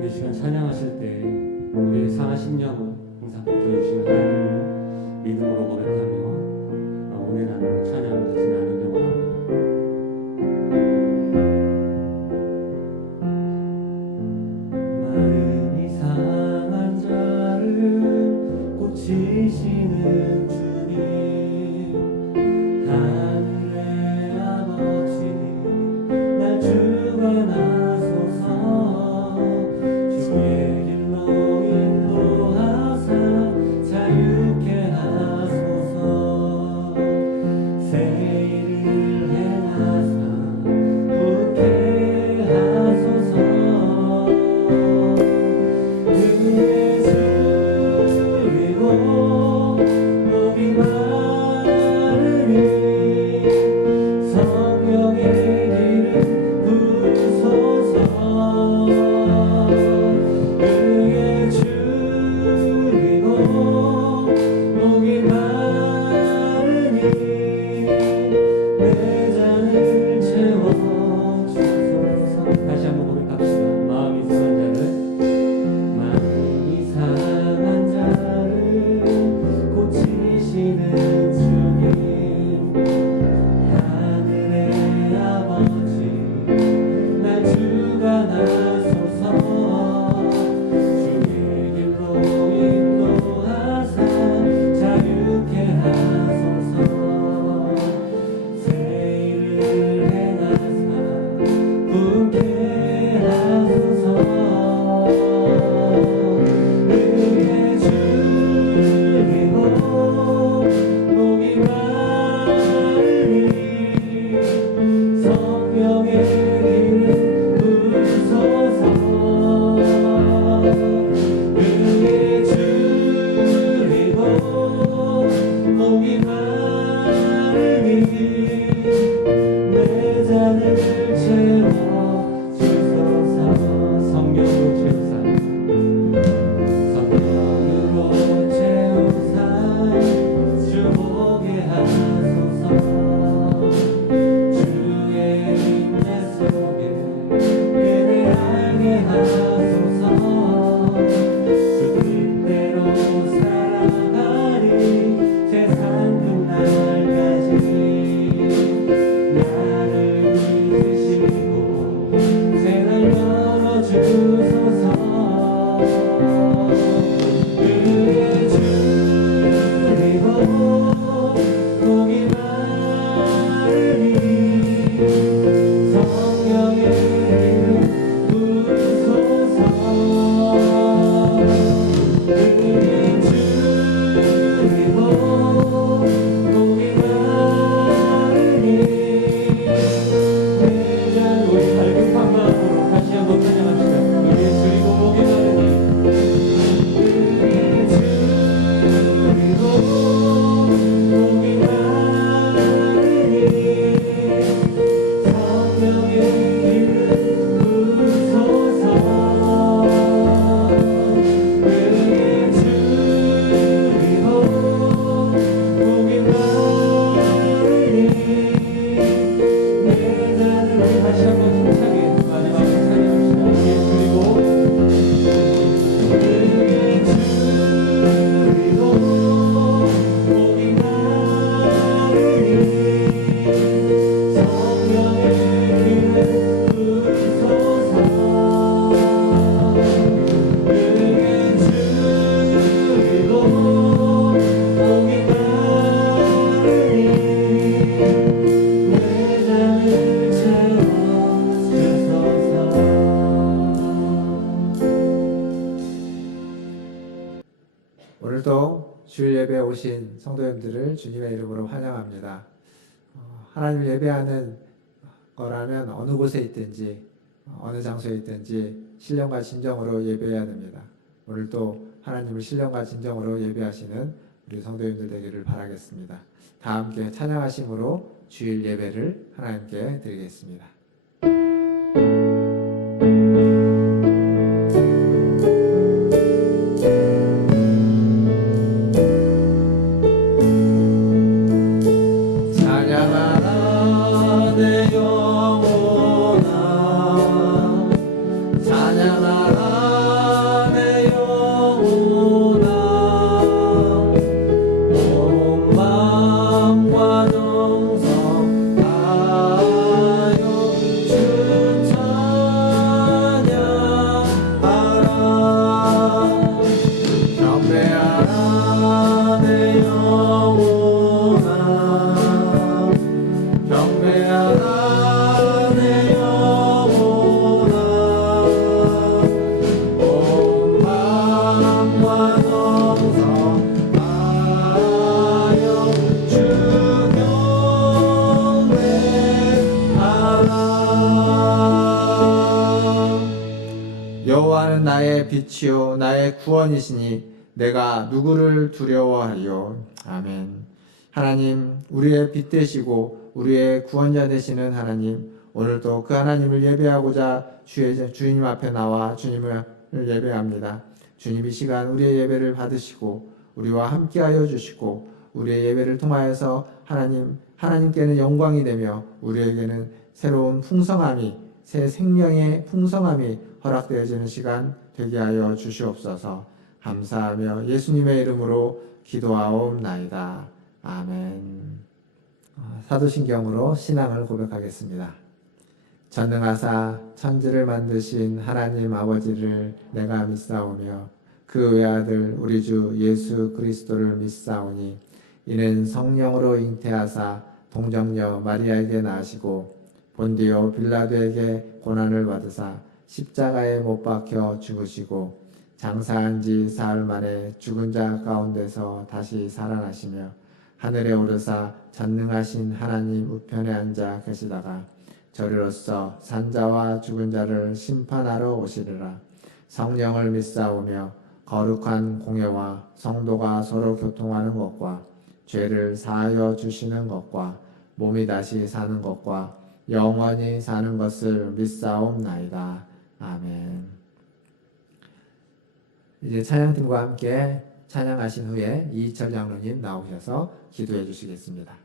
우리 시간 찬양하실 때 우리의 상한 심령을 항상 붙여주시는 하나님을 믿음으로 고백하며 은혜 나누는 찬양을 같이 나누며 원합니다. 마음이 상한 자를 고치시는 주님, 하늘의 아버지 날 주관하소서. 주의 길로 인도하사 자유케 하소서. 새 일을 행하사 붙게 하소서. 은혜 주리고 목이 마르니 성령의 길을 부소서. 은혜 주리고 목이 마르니 내 잔을 채워주소서. 다시 한번 고백합시다. 마음이 상한 자를 고치시는 주님, 하늘의 아버지 날 주관하소서. 주의 길로 인도하사 자유케 하소서. 새 일을 행하사 붙게 하소서. 은혜 주리고 목이 마르니 성령의 길을 부소서. 은혜 주리고 목이 마르니 내 잔을 채워주소서. 성령으로 채우사 성령으로 채우사 주보게 하소서. 주의 인내 속에 은혜 알게 하소서. 주 뜻대로 살아가리 세상 끝날까지 나를 믿으시고 새날 열어주소서. 은혜 주리고 목이 마르니 성령의 길을 부소서. 은혜 주리고 목이 마르니 내 잔. 우리 갈급한 마음으로 다시 한번 찬양합시다. 은혜 주리고 목이 마르니 은혜 주리고 목이 마르니 성령의 길을 부소서. 은혜 주리고 목이 마르니 내 잔을. 우리 다시 한번 힘차게 마지막으로 찬양합시다. 은혜 주리고 은혜 주리고 목이 마르니 성령의 길을 부소서. 은혜 주리고 목이 마르니 내 잔을 채워주소서. 오늘도 주일 예배에 오신 성도님들을 주님의 이름으로 환영합니다. 하나님을 예배하는 거라면 어느 곳에 있든지 어느 장소에 있든지 신령과 진정으로 예배해야 됩니다. 오늘도 하나님을 신령과 진정으로 예배하시는 우리 성도님들 되기를 바라겠습니다. 다 함께 찬양하심으로 주일 예배를 하나님께 드리겠습니다. 찬양하라 내 영혼아, 찬양하라 여호와는 나의 빛이요 나의 구원이시니 내가 누구를 두려워하리요. 아멘. 하나님, 우리의 빛 되시고 우리의 구원자 되시는 하나님, 오늘도 그 하나님을 예배하고자 주님 앞에 나와 주님을 예배합니다. 주님, 이 시간 우리의 예배를 받으시고 우리와 함께하여 주시고 우리의 예배를 통하여서 하나님께는 영광이 되며 우리에게는 새로운 풍성함이, 새 생명의 풍성함이 허락되어지는 시간 되게 하여 주시옵소서. 감사하며 예수님의 이름으로 기도하옵나이다. 아멘. 사도신경으로 신앙을 고백하겠습니다. 전능하사 천지를 만드신 하나님 아버지를 내가 믿사오며 그 외아들 우리 주 예수 그리스도를 믿사오니 이는 성령으로 잉태하사 동정녀 마리아에게 나시고 본디오 빌라도에게 고난을 받으사 십자가에 못 박혀 죽으시고 장사한 지 사흘 만에 죽은 자 가운데서 다시 살아나시며 하늘에 오르사 전능하신 하나님 우편에 앉아 계시다가 저리로서 산자와 죽은 자를 심판하러 오시리라. 성령을 믿사오며 거룩한 공예와 성도가 서로 교통하는 것과 죄를 사하여 주시는 것과 몸이 다시 사는 것과 영원히 사는 것을 믿사옵나이다. 아멘. 이제 찬양팀과 함께 찬양하신 후에 이희철 장로님 나오셔서 기도해 주시겠습니다.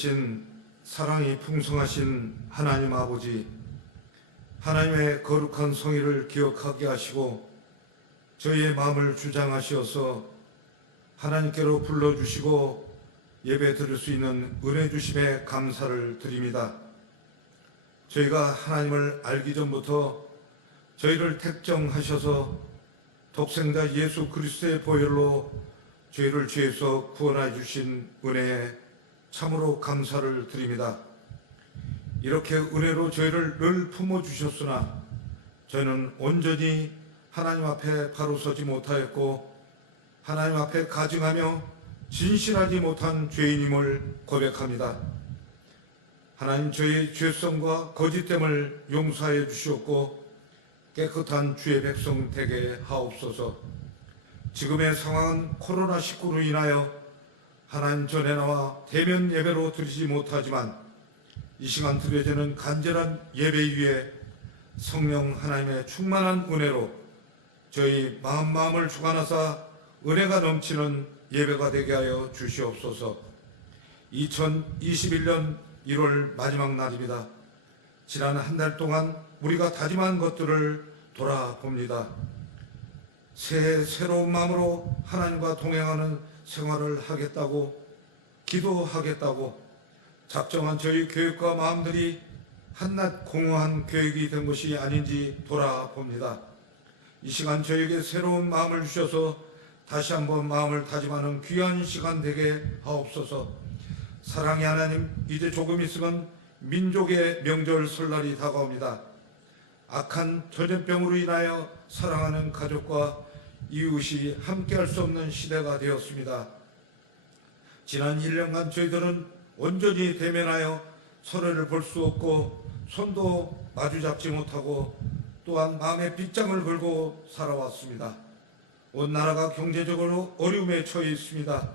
되신 사랑이 풍성하신 하나님 아버지, 하나님의 거룩한 성의를 기억하게 하시고 저희의 마음을 주장하시어서 하나님께로 불러주시고 예배 드릴 수 있는 은혜 주심에 감사를 드립니다. 저희가 하나님을 알기 전부터 저희를 택정하셔서 독생자 예수 그리스도의 보혈로 저희를 죄에서 구원해 주신 은혜에 참으로 감사를 드립니다. 이렇게 은혜로 저희를 늘 품어주셨으나 저희는 온전히 하나님 앞에 바로 서지 못하였고 하나님 앞에 가증하며 진실하지 못한 죄인임을 고백합니다. 하나님, 저희의 죄성과 거짓됨을 용서하여 주시옵고 깨끗한 주의 백성 되게 하옵소서. 지금의 상황은 코로나19로 인하여 하나님 전에 나와 대면 예배로 드리지 못하지만 이 시간 드려지는 간절한 예배 위에 성령 하나님의 충만한 은혜로 저희 마음을 주관하사 은혜가 넘치는 예배가 되게 하여 주시옵소서. 2021년 1월 마지막 날입니다. 지난 한 달 동안 우리가 다짐한 것들을 돌아봅니다. 새로운 마음으로 하나님과 동행하는 생활을 하겠다고 기도하겠다고 작정한 저희 계획과 마음들이 한낱 공허한 계획이 된 것이 아닌지 돌아봅니다. 이 시간 저에게 새로운 마음을 주셔서 다시 한번 마음을 다짐하는 귀한 시간 되게 하옵소서. 사랑의 하나님, 이제 조금 있으면 민족의 명절 설날이 다가옵니다. 악한 전염병으로 인하여 사랑하는 가족과 이웃이 함께할 수 없는 시대가 되었습니다. 지난 1년간 저희들은 온전히 대면하여 서로를 볼 수 없고 손도 마주잡지 못하고 또한 마음의 빗장을 걸고 살아왔습니다. 온 나라가 경제적으로 어려움에 처해 있습니다.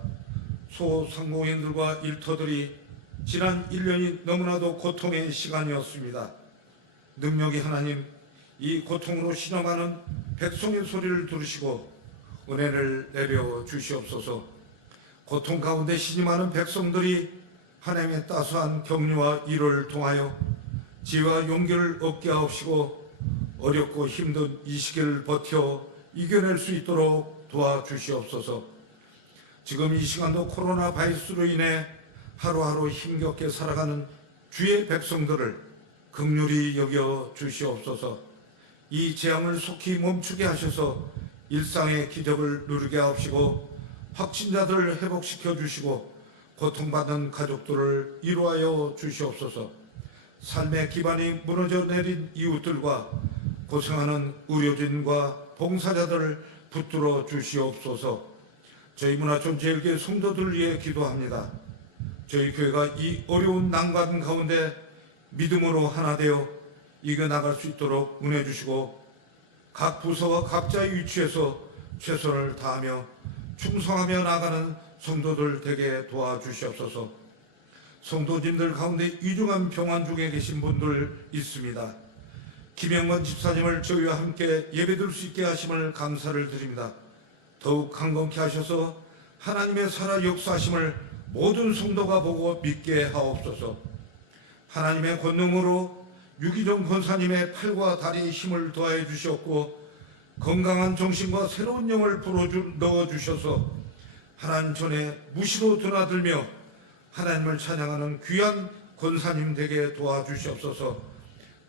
소상공인들과 일터들이 지난 1년이 너무나도 고통의 시간이었습니다. 능력이 하나님, 이 고통으로 신음하는 백성의 소리를 들으시고 은혜를 내려 주시옵소서. 고통 가운데 신음하는 백성들이 하나님의 따스한 격려와 위로를 통하여 지혜와 용기를 얻게 하옵시고 어렵고 힘든 이 시기를 버텨 이겨낼 수 있도록 도와주시옵소서. 지금 이 시간도 코로나 바이러스로 인해 하루하루 힘겹게 살아가는 주의 백성들을 긍휼히 여겨 주시옵소서. 이 재앙을 속히 멈추게 하셔서 일상의 기적을 누리게 하옵시고 확진자들을 회복시켜 주시고 고통받는 가족들을 위로하여 주시옵소서. 삶의 기반이 무너져 내린 이웃들과 고생하는 의료진과 봉사자들을 붙들어 주시옵소서. 저희 문화촌제일교회 성도들을 위해 기도합니다. 저희 교회가 이 어려운 난관 가운데 믿음으로 하나 되어 이겨나갈 수 있도록 은혜 주시고 각 부서와 각자의 위치에서 최선을 다하며 충성하며 나가는 성도들 되게 도와주시옵소서. 성도님들 가운데 위중한 병환 중에 계신 분들 있습니다. 김영건 집사님을 저희와 함께 예배드릴 수 있게 하심을 감사를 드립니다. 더욱 강건케 하셔서 하나님의 살아 역사하심을 모든 성도가 보고 믿게 하옵소서. 하나님의 권능으로 유기종 권사님의 팔과 다리에 힘을 더하여 주셨고 건강한 정신과 새로운 영을 넣어주셔서 하나님 전에 무시로 드나들며 하나님을 찬양하는 귀한 권사님 되게 도와주시옵소서.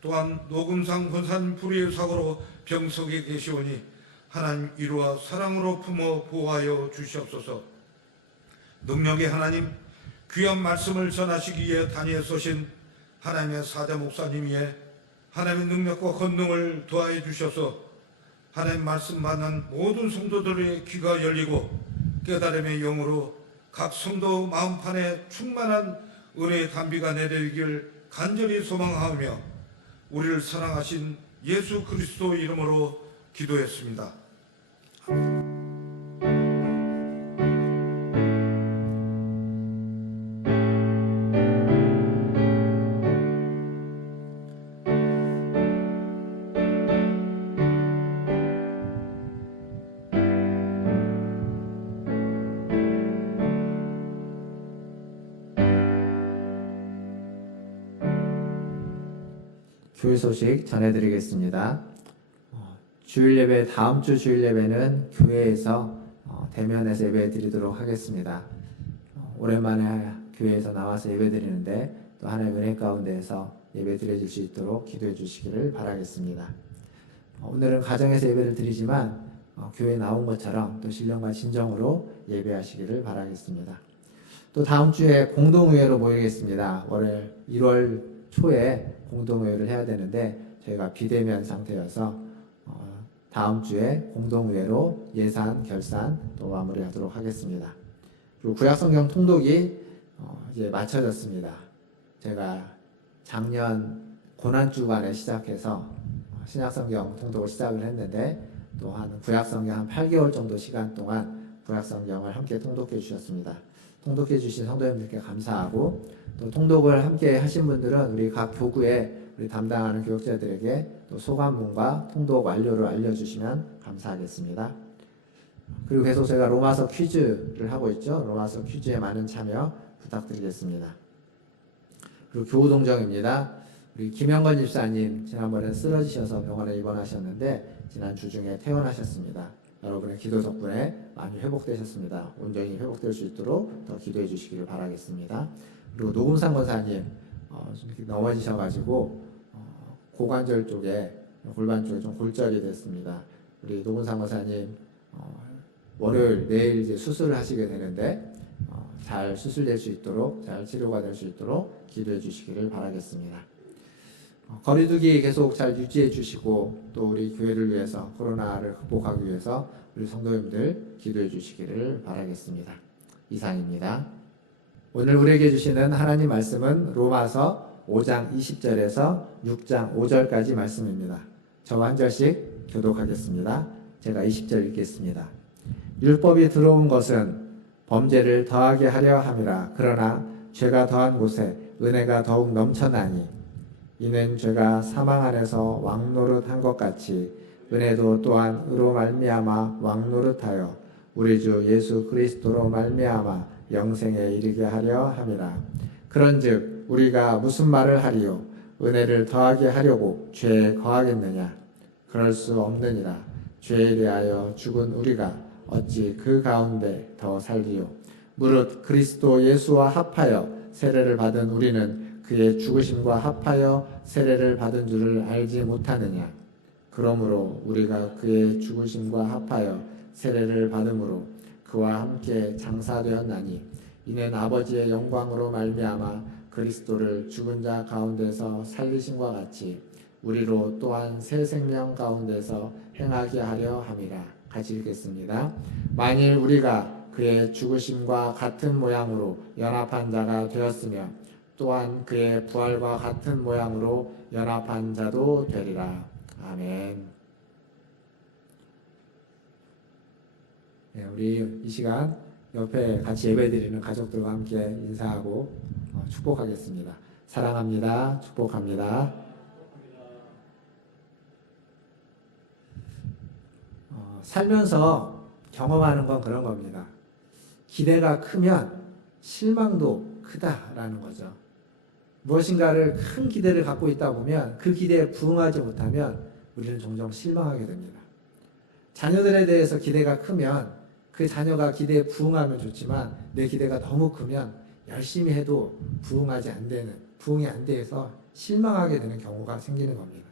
또한 노금상 권사님 불의의 사고로 병석에 계시오니 하나님 위로와 사랑으로 품어 보호하여 주시옵소서. 능력의 하나님, 귀한 말씀을 전하시기 위해 단위에 서신 하나님의 사자 목사님 위에 하나님의 능력과 권능을 더하여 주셔서 하나님 말씀 받는 모든 성도들의 귀가 열리고 깨달음의 영으로 각 성도 마음판에 충만한 은혜의 단비가 내리길 간절히 소망하며 우리를 사랑하신 예수 그리스도 이름으로 기도했습니다. 교회 소식 전해드리겠습니다. 주일 예배, 다음 주 주일 예배는 교회에서 대면에서 예배 드리도록 하겠습니다. 오랜만에 교회에서 나와서 예배 드리는데 또 하나님의 은혜 가운데에서 예배 드려줄 수 있도록 기도해 주시기를 바라겠습니다. 오늘은 가정에서 예배를 드리지만 교회에 나온 것처럼 또 신령과 진정으로 예배하시기를 바라겠습니다. 또 다음 주에 공동의회로 모이겠습니다. 올해 1월 초에 공동의회를 해야 되는데 저희가 비대면 상태여서 다음 주에 공동의회로 예산, 결산 또 마무리하도록 하겠습니다. 그리고 구약성경 통독이 이제 마쳐졌습니다. 제가 작년 고난주간에 시작해서 신약성경 통독을 시작을 했는데 또 한 구약성경 한 8개월 정도 시간 동안 구약성경을 함께 통독해 주셨습니다. 통독해 주신 성도님들께 감사하고 또 통독을 함께 하신 분들은 우리 각 교구에 우리 담당하는 교육자들에게 또 소감문과 통독 완료를 알려주시면 감사하겠습니다. 그리고 계속 제가 로마서 퀴즈를 하고 있죠. 로마서 퀴즈에 많은 참여 부탁드리겠습니다. 그리고 교우동정입니다. 우리 김영건 집사님 지난번에 쓰러지셔서 병원에 입원하셨는데 지난 주 중에 퇴원하셨습니다. 여러분의 기도 덕분에 많이 회복되셨습니다. 온전히 회복될 수 있도록 더 기도해 주시기를 바라겠습니다. 그리고 노금상 권사님 좀 넘어지셔가지고 고관절 쪽에 골반 쪽에 좀 골절이 됐습니다. 우리 노금상 권사님 월요일 내일 이제 수술을 하시게 되는데 잘 수술될 수 있도록 잘 치료가 될 수 있도록 기도해 주시기를 바라겠습니다. 거리두기 계속 잘 유지해 주시고 또 우리 교회를 위해서 코로나를 극복하기 위해서 우리 성도님들 기도해 주시기를 바라겠습니다. 이상입니다. 오늘 우리에게 주시는 하나님 말씀은 로마서 5장 20절에서 6장 5절까지 말씀입니다. 저와 한 절씩 교독하겠습니다. 제가 20절 읽겠습니다. 율법이 들어온 것은 범죄를 더하게 하려 함이라. 그러나 죄가 더한 곳에 은혜가 더욱 넘쳐나니 이는 죄가 사망 안에서 왕노릇한 것 같이 은혜도 또한 의로 말미암아 왕노릇하여 우리 주 예수 그리스도로 말미암아 영생에 이르게 하려 함이라. 그런즉 우리가 무슨 말을 하리요? 은혜를 더하게 하려고 죄에 거하겠느냐? 그럴 수 없느니라. 죄에 대하여 죽은 우리가 어찌 그 가운데 더 살리요? 무릇 그리스도 예수와 합하여 세례를 받은 우리는 그의 죽으심과 합하여 세례를 받은 줄을 알지 못하느냐? 그러므로 우리가 그의 죽으심과 합하여 세례를 받음으로 그와 함께 장사되었나니 이는 아버지의 영광으로 말미암아 그리스도를 죽은 자 가운데서 살리심과 같이 우리로 또한 새 생명 가운데서 행하게 하려 함이라. 같이 읽겠습니다. 만일 우리가 그의 죽으심과 같은 모양으로 연합한 자가 되었으면 또한 그의 부활과 같은 모양으로 연합한 자도 되리라. 아멘. 네, 우리 이 시간 옆에 같이 예배드리는 가족들과 함께 인사하고 축복하겠습니다. 사랑합니다. 축복합니다. 살면서 경험하는 건 그런 겁니다. 기대가 크면 실망도 크다라는 거죠. 무엇인가를 큰 기대를 갖고 있다 보면 그 기대에 부응하지 못하면 우리는 종종 실망하게 됩니다. 자녀들에 대해서 기대가 크면 그 자녀가 기대에 부응하면 좋지만 내 기대가 너무 크면 열심히 해도 부응이 안 돼서 실망하게 되는 경우가 생기는 겁니다.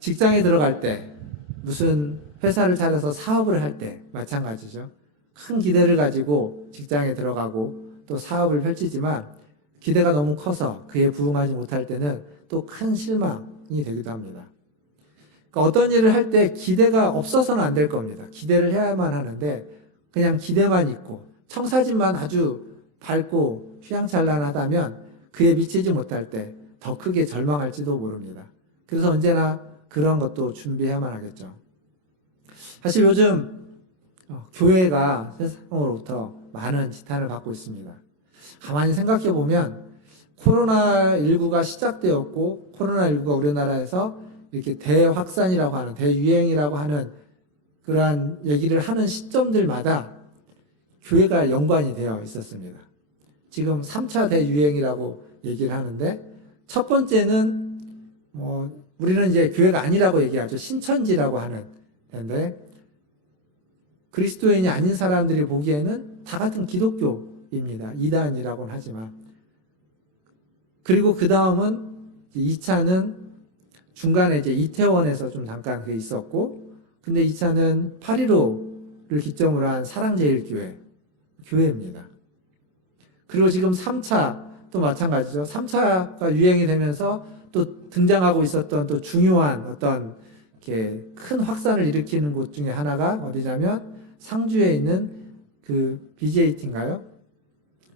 직장에 들어갈 때 무슨 회사를 차려서 사업을 할 때 마찬가지죠. 큰 기대를 가지고 직장에 들어가고 또 사업을 펼치지만 기대가 너무 커서 그에 부응하지 못할 때는 또 큰 실망이 되기도 합니다. 그러니까 어떤 일을 할 때 기대가 없어서는 안 될 겁니다. 기대를 해야만 하는데 그냥 기대만 있고 청사진만 아주 밝고 휘황찬란하다면 그에 미치지 못할 때 더 크게 절망할지도 모릅니다. 그래서 언제나 그런 것도 준비해야만 하겠죠. 사실 요즘 교회가 세상으로부터 많은 지탄을 받고 있습니다. 가만히 생각해 보면 코로나19가 시작되었고 코로나19가 우리나라에서 이렇게 대확산이라고 하는 대유행이라고 하는 그러한 얘기를 하는 시점들마다 교회가 연관이 되어 있었습니다. 지금 3차 대유행이라고 얘기를 하는데 첫 번째는 우리는 이제 교회가 아니라고 얘기하죠. 신천지라고 하는 데인데, 그리스도인이 아닌 사람들이 보기에는 다 같은 기독교입니다. 이단이라고는 하지만. 그리고 그 다음은 2차는 중간에 이제 이태원에서 좀 잠깐 있었고, 근데 2차는 8.15를 기점으로 한 교회입니다. 그리고 지금 3차도 마찬가지죠. 3차가 유행이 되면서 또 등장하고 있었던 또 중요한 어떤 이렇게 큰 확산을 일으키는 곳 중에 하나가 어디냐면 상주에 있는 그 BJT인가요?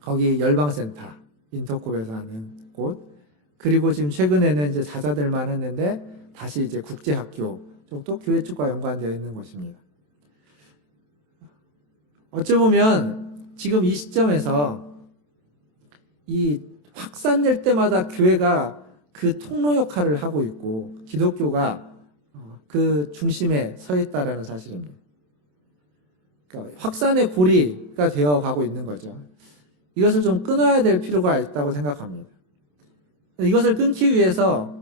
거기 열방센터, 인터콥에서 하는 곳. 그리고 지금 최근에는 이제 자자들만 했는데 다시 이제 국제학교 쪽도 교회 쪽과 연관되어 있는 곳입니다. 어찌 보면 지금 이 시점에서 이 확산될 때마다 교회가 그 통로 역할을 하고 있고 기독교가 그 중심에 서 있다라는 사실입니다. 그러니까 확산의 고리가 되어 가고 있는 거죠. 이것을 좀 끊어야 될 필요가 있다고 생각합니다. 이것을 끊기 위해서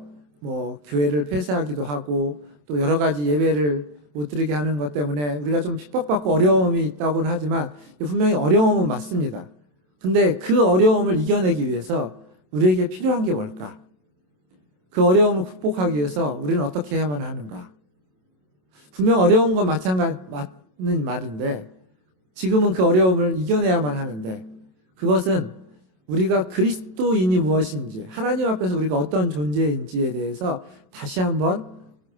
교회를 폐쇄하기도 하고 또 여러 가지 예배를 못 드리게 하는 것 때문에 우리가 좀 핍박받고 어려움이 있다고는 하지만 분명히 어려움은 맞습니다. 근데 그 어려움을 이겨내기 위해서 우리에게 필요한 게 뭘까? 그 어려움을 극복하기 위해서 우리는 어떻게 해야만 하는가? 분명 어려운 건 맞는 말인데 지금은 그 어려움을 이겨내야만 하는데 그것은 우리가 그리스도인이 무엇인지 하나님 앞에서 우리가 어떤 존재인지에 대해서 다시 한번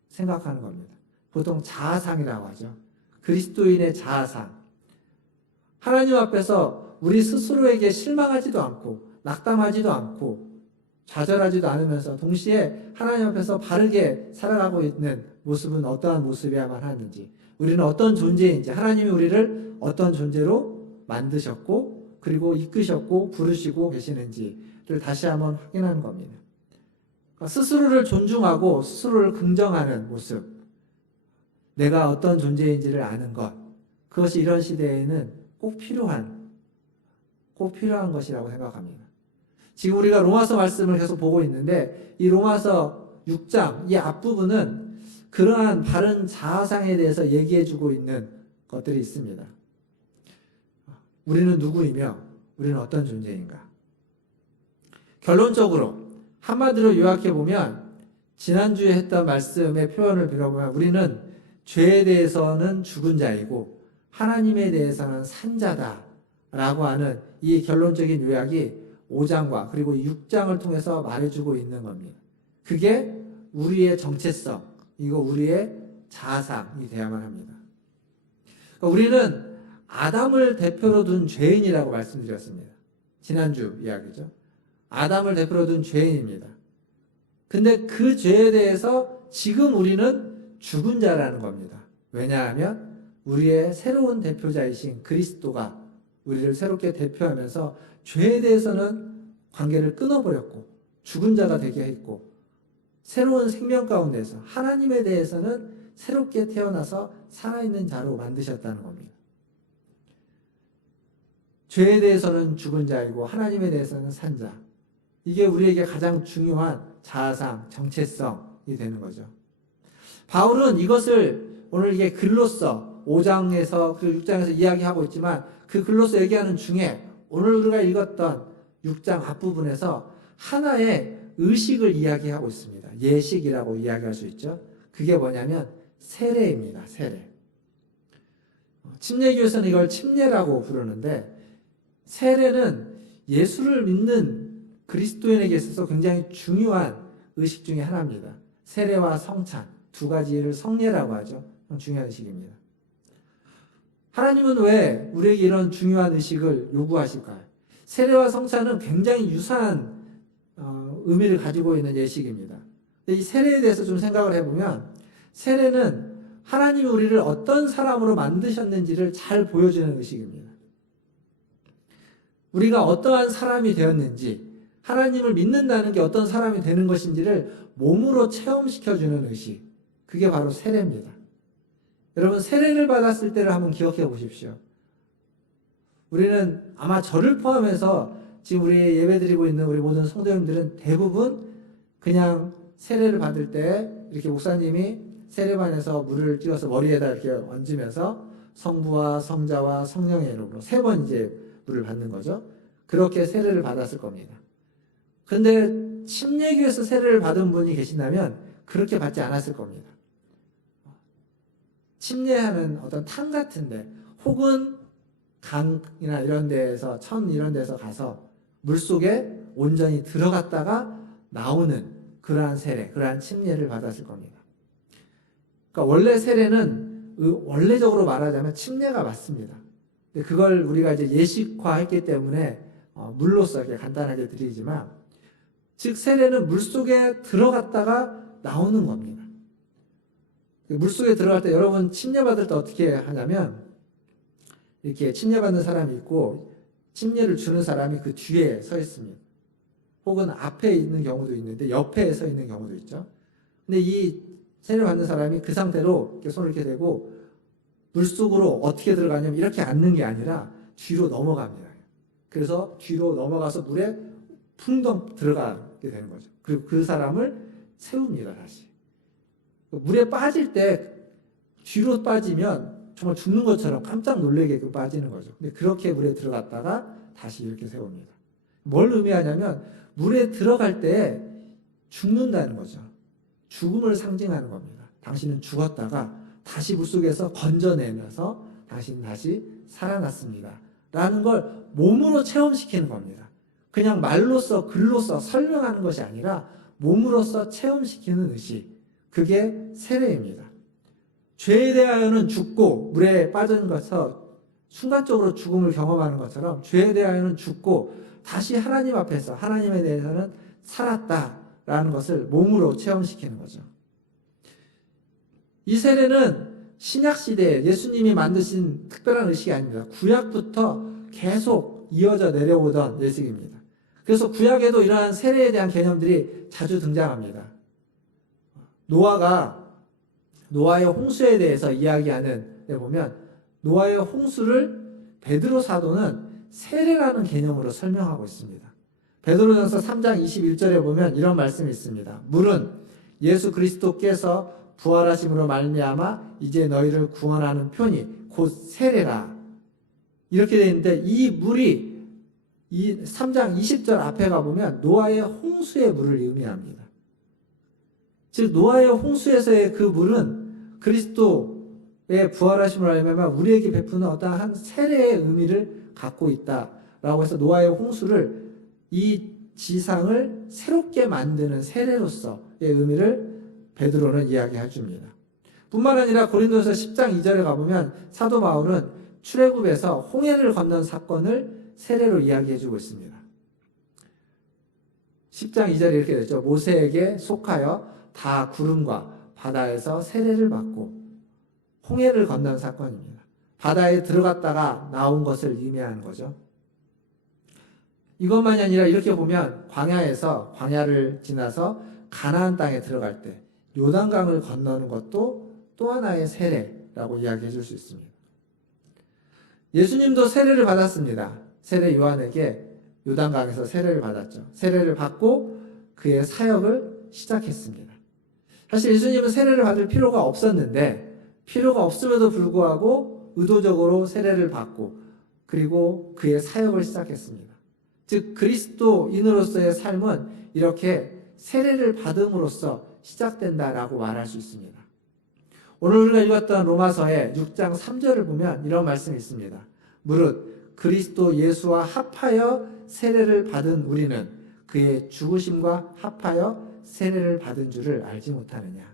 생각하는 겁니다. 보통 자아상이라고 하죠. 그리스도인의 자아상. 하나님 앞에서 우리 스스로에게 실망하지도 않고 낙담하지도 않고 좌절하지도 않으면서 동시에 하나님 앞에서 바르게 살아가고 있는 모습은 어떠한 모습이야만 하는지 우리는 어떤 존재인지 하나님이 우리를 어떤 존재로 만드셨고 그리고 이끄셨고 부르시고 계시는지를 다시 한번 확인하는 겁니다. 스스로를 존중하고 스스로를 긍정하는 모습 내가 어떤 존재인지를 아는 것 그것이 이런 시대에는 꼭 필요한 것이라고 생각합니다. 지금 우리가 로마서 말씀을 계속 보고 있는데 이 로마서 6장 이 앞부분은 그러한 바른 자아상에 대해서 얘기해주고 있는 것들이 있습니다. 우리는 누구이며 우리는 어떤 존재인가? 결론적으로 한마디로 요약해보면 지난주에 했던 말씀의 표현을 빌어보면 우리는 죄에 대해서는 죽은 자이고 하나님에 대해서는 산 자다라고 하는 이 결론적인 요약이 5장과 그리고 6장을 통해서 말해주고 있는 겁니다. 그게 우리의 정체성, 이거 우리의 자아상이 되어야만 합니다. 그러니까 우리는 아담을 대표로 둔 죄인이라고 말씀드렸습니다. 지난주 이야기죠. 아담을 대표로 둔 죄인입니다. 근데 그 죄에 대해서 지금 우리는 죽은 자라는 겁니다. 왜냐하면 우리의 새로운 대표자이신 그리스도가 우리를 새롭게 대표하면서 죄에 대해서는 관계를 끊어버렸고 죽은 자가 되게 했고 새로운 생명 가운데서 하나님에 대해서는 새롭게 태어나서 살아있는 자로 만드셨다는 겁니다. 죄에 대해서는 죽은 자이고 하나님에 대해서는 산 자. 이게 우리에게 가장 중요한 자아상, 정체성이 되는 거죠. 바울은 이것을 오늘 이게 글로써 5장에서 그 6장에서 이야기하고 있지만 그 글로써 얘기하는 중에 오늘 우리가 읽었던 6장 앞부분에서 하나의 의식을 이야기하고 있습니다. 예식이라고 이야기할 수 있죠. 그게 뭐냐면 세례입니다. 세례. 침례교에서는 이걸 침례라고 부르는데 세례는 예수를 믿는 그리스도인에게 있어서 굉장히 중요한 의식 중에 하나입니다. 세례와 성찬 두 가지를 성례라고 하죠. 중요한 의식입니다. 하나님은 왜 우리에게 이런 중요한 의식을 요구하실까요? 세례와 성찬은 굉장히 유사한 의미를 가지고 있는 예식입니다. 이 세례에 대해서 좀 생각을 해보면 세례는 하나님이 우리를 어떤 사람으로 만드셨는지를 잘 보여주는 의식입니다. 우리가 어떠한 사람이 되었는지 하나님을 믿는다는 게 어떤 사람이 되는 것인지를 몸으로 체험시켜주는 의식 그게 바로 세례입니다. 여러분 세례를 받았을 때를 한번 기억해 보십시오. 우리는 아마 저를 포함해서 지금 우리 예배드리고 있는 우리 모든 성도님들은 대부분 그냥 세례를 받을 때 이렇게 목사님이 세례반에서 물을 띄워서 머리에다 이렇게 얹으면서 성부와 성자와 성령의 이름으로 3번 이제 물을 받는 거죠. 그렇게 세례를 받았을 겁니다. 그런데 침례교에서 세례를 받은 분이 계신다면 그렇게 받지 않았을 겁니다. 침례하는 어떤 탕 같은데 혹은 강이나 이런 데에서 천 이런 데서 가서 물속에 온전히 들어갔다가 나오는 그러한 세례, 그러한 침례를 받았을 겁니다. 그러니까 원래 세례는 원래적으로 말하자면 침례가 맞습니다. 근데 그걸 우리가 이제 예식화했기 때문에 물로써 이렇게 간단하게 드리지만, 즉 세례는 물속에 들어갔다가 나오는 겁니다. 물속에 들어갈 때 여러분 침례받을 때 어떻게 하냐면 이렇게 침례받는 사람이 있고 침례를 주는 사람이 그 뒤에 서 있습니다. 혹은 앞에 있는 경우도 있는데 옆에 서 있는 경우도 있죠. 근데 이 세례 받는 사람이 그 상태로 이렇게 손을 이렇게 대고 물속으로 어떻게 들어가냐면 이렇게 앉는 게 아니라 뒤로 넘어갑니다. 그래서 뒤로 넘어가서 물에 풍덩 들어가게 되는 거죠. 그리고 그 사람을 세웁니다, 다시. 물에 빠질 때 뒤로 빠지면 정말 죽는 것처럼 깜짝 놀래게끔 빠지는 거죠. 근데 그렇게 물에 들어갔다가 다시 이렇게 세웁니다. 뭘 의미하냐면 물에 들어갈 때 죽는다는 거죠. 죽음을 상징하는 겁니다. 당신은 죽었다가 다시 물속에서 건져내면서 당신은 다시 살아났습니다. 라는 걸 몸으로 체험시키는 겁니다. 그냥 말로써 글로써 설명하는 것이 아니라 몸으로써 체험시키는 의식. 그게 세례입니다. 죄에 대하여는 죽고 물에 빠진 것처럼 순간적으로 죽음을 경험하는 것처럼 죄에 대하여는 죽고 다시 하나님 앞에서 하나님에 대해서는 살았다라는 것을 몸으로 체험시키는 거죠. 이 세례는 신약시대에 예수님이 만드신 특별한 의식이 아닙니다. 구약부터 계속 이어져 내려오던 예식입니다. 그래서 구약에도 이러한 세례에 대한 개념들이 자주 등장합니다. 노아의 홍수에 대해서 이야기하는 데 보면 노아의 홍수를 베드로 사도는 세례라는 개념으로 설명하고 있습니다. 베드로전서 3장 21절에 보면 이런 말씀이 있습니다. 물은 예수 그리스도께서 부활하심으로 말미암아 이제 너희를 구원하는 표니 곧 세례라. 이렇게 되어 있는데 이 물이 이 3장 20절 앞에 가보면 노아의 홍수의 물을 의미합니다. 즉 노아의 홍수에서의 그 물은 그리스도의 부활하심을 알면 우리에게 베푸는 어떠한 세례의 의미를 갖고 있다라고 해서 노아의 홍수를 이 지상을 새롭게 만드는 세례로서의 의미를 베드로는 이야기해 줍니다. 뿐만 아니라 고린도서 10장 2절에 가보면 사도 바울은 출애굽에서 홍해를 건넌 사건을 세례로 이야기해 주고 있습니다. 10장 2절에 이렇게 되죠. 모세에게 속하여 다 구름과 바다에서 세례를 받고 홍해를 건넌 사건입니다. 바다에 들어갔다가 나온 것을 의미하는 거죠. 이것만이 아니라 이렇게 보면 광야를 지나서 가나안 땅에 들어갈 때 요단강을 건너는 것도 또 하나의 세례라고 이야기해 줄 수 있습니다. 예수님도 세례를 받았습니다. 세례 요한에게 요단강에서 세례를 받았죠. 세례를 받고 그의 사역을 시작했습니다. 사실 예수님은 세례를 받을 필요가 없었는데 필요가 없음에도 불구하고 의도적으로 세례를 받고 그리고 그의 사역을 시작했습니다. 즉 그리스도인으로서의 삶은 이렇게 세례를 받음으로써 시작된다라고 말할 수 있습니다. 오늘 우리가 읽었던 로마서의 6장 3절을 보면 이런 말씀이 있습니다. 무릇 그리스도 예수와 합하여 세례를 받은 우리는 그의 죽으심과 합하여 세례를 받은 줄을 알지 못하느냐.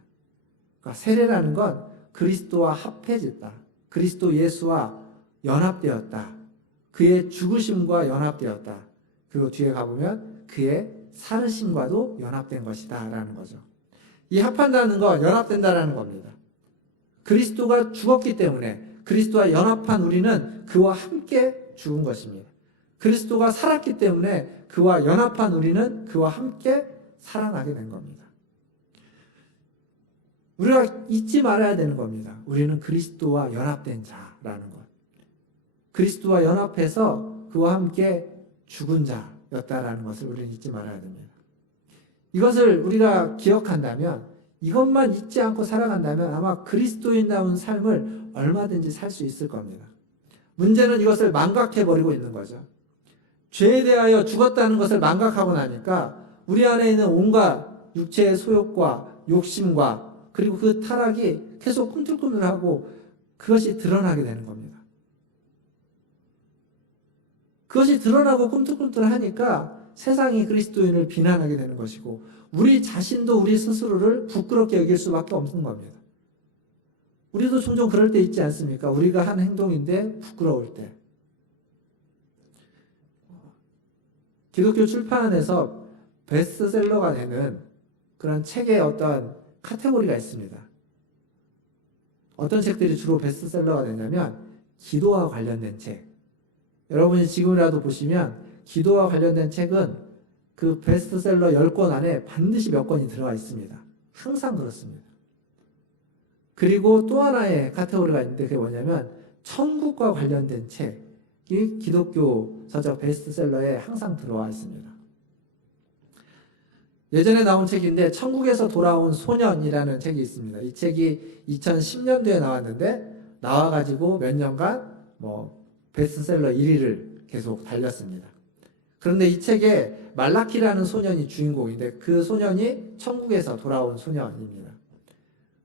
그러니까 세례라는 건 그리스도와 합해졌다. 그리스도 예수와 연합되었다. 그의 죽으심과 연합되었다. 그리고 뒤에 가보면 그의 살으심과도 연합된 것이다 라는 거죠. 이 합한다는 건 연합된다라는 겁니다. 그리스도가 죽었기 때문에 그리스도와 연합한 우리는 그와 함께 죽은 것입니다. 그리스도가 살았기 때문에 그와 연합한 우리는 그와 함께 살아나게 된 겁니다. 우리가 잊지 말아야 되는 겁니다. 우리는 그리스도와 연합된 자라는 것. 그리스도와 연합해서 그와 함께 죽은 자였다라는 것을 우리는 잊지 말아야 됩니다. 이것을 우리가 기억한다면, 이것만 잊지 않고 살아간다면 아마 그리스도인다운 삶을 얼마든지 살 수 있을 겁니다. 문제는 이것을 망각해버리고 있는 거죠. 죄에 대하여 죽었다는 것을 망각하고 나니까 우리 안에 있는 온갖 육체의 소욕과 욕심과 그리고 그 타락이 계속 꿈틀꿈틀하고 그것이 드러나게 되는 겁니다. 그것이 드러나고 꿈틀꿈틀하니까 세상이 그리스도인을 비난하게 되는 것이고 우리 자신도 우리 스스로를 부끄럽게 여길 수밖에 없는 겁니다. 우리도 종종 그럴 때 있지 않습니까? 우리가 한 행동인데 부끄러울 때. 기독교 출판에서 베스트셀러가 되는 그런 책의 어떤 카테고리가 있습니다. 어떤 책들이 주로 베스트셀러가 되냐면 기도와 관련된 책. 여러분이 지금이라도 보시면 기도와 관련된 책은 그 베스트셀러 10권 안에 반드시 몇 권이 들어가 있습니다. 항상 그렇습니다. 그리고 또 하나의 카테고리가 있는데 그게 뭐냐면 천국과 관련된 책이 기독교 서적 베스트셀러에 항상 들어와 있습니다. 예전에 나온 책인데 천국에서 돌아온 소년이라는 책이 있습니다. 이 책이 2010년도에 나왔는데 나와가지고 몇 년간 베스트셀러 1위를 계속 달렸습니다. 그런데 이 책에 말라키라는 소년이 주인공인데 그 소년이 천국에서 돌아온 소년입니다.